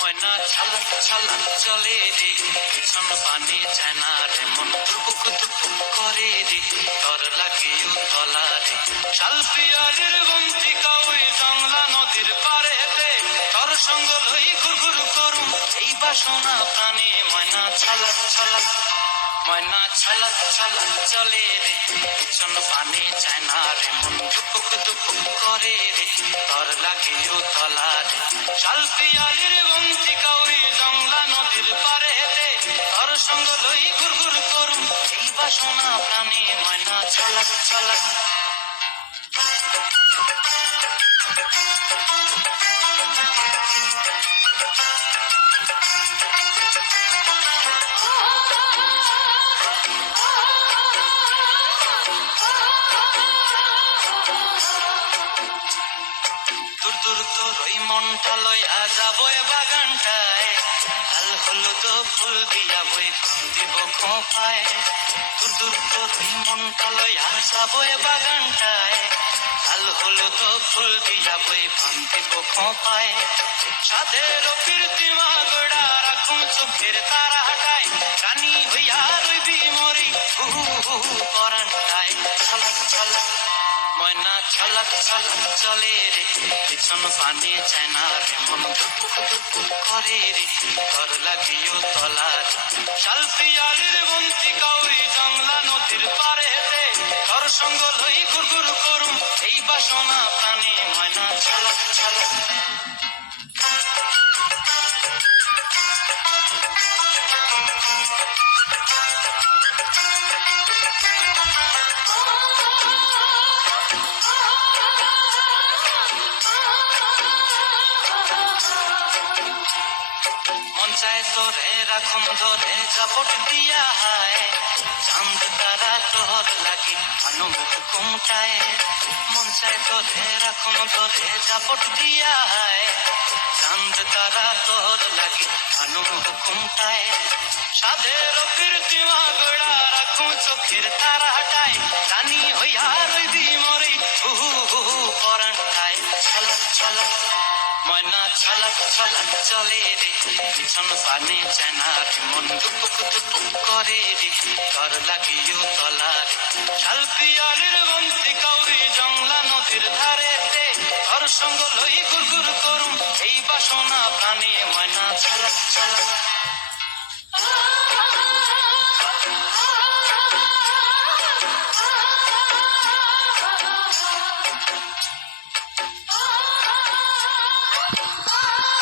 ময়না ছালাক ছালাক চলে রে, পিছন পানে যায় না রে, মন দুপুক দুপুক করে রে, তর লাগে তলা রে। শাল পিয়ালির বন্তিকা ওই জংলা নদীর পারেতে, তর সঙ্গ লই ঘুর ঘুর করুম এই বাসনা প্রাণে। ময়না ছালাক ছালাক, ময়না ছালাক ছালাক চলে রে, পিছন পানে যায় না রে, মন দুপুক দুপুক করে রে, তর লাগে তলা রে। শাল পিয়ালির বন্তিকা ওই জংলা নদীর পারেতে, তর সঙ্গ লই ঘুর ঘুর করুম এই বাসনা প্রাণে। ময়না ছালাক ছালাক। দূর দূর তোর ওই মনটা লইয়া যাবো বাগানটায়, লাল হলুদ ফুল দিয়া বই দিব খোঁপায়। দূর দূর তোর ওই মনটা লইয়া যাবো বাগানটায়, লাল হলুদ ফুল দিয়া বই দিব খোঁপায়। সাধের কীর্তিমা গোড়া রাখুন চোখের তারা হাটায়, রানী হইয়া রইবি মরি হু হু পরানটায়। ছলাক ছলাক, ময়না ছলাক ছলাক চলে রে, পিছন পানে যায় না রে, মন দুপুক দুপুক করে রে, তর লাগিও তলা রে। শাল পিয়ালির বন্তিকা ওই জংলা নদীর পারেতে, তর সঙ্গ লই ঘুর ঘুর করুম এই বাসনা প্রাণে। ময়না ছলাক ছলাক। মন চায় তোরে রাখুন ধরে জাপট দিয়া হায়, চাঁদ তারা তোর লাগি অনুমুখ কুমটায়। মন চায় তোরে রাখুন ধরে জাপট দিয়া হায়, চাঁদ তারা তোর লাগি অনুমুখ কুমটায়। সাধের কীর্তিমা গোড়া রাখুন চোখের তারা হাটায়, রানী হইয়া রইবি মরি হু হু পরানটায়। ছলাক ছলাক, ময়না ছলাক ছলাক চলে রে, পিছন পানে যায় না রে, মন দুপুক দুপুক করে রে, তর লাগিও তলা রে। শাল পিয়ালির বন্তিকা ওই জংলা নদীর ধারেতে, তর সঙ্গ লই ঘুর ঘুর করুম এই বাসনা প্রাণে। ময়না ছলাক ছলাক।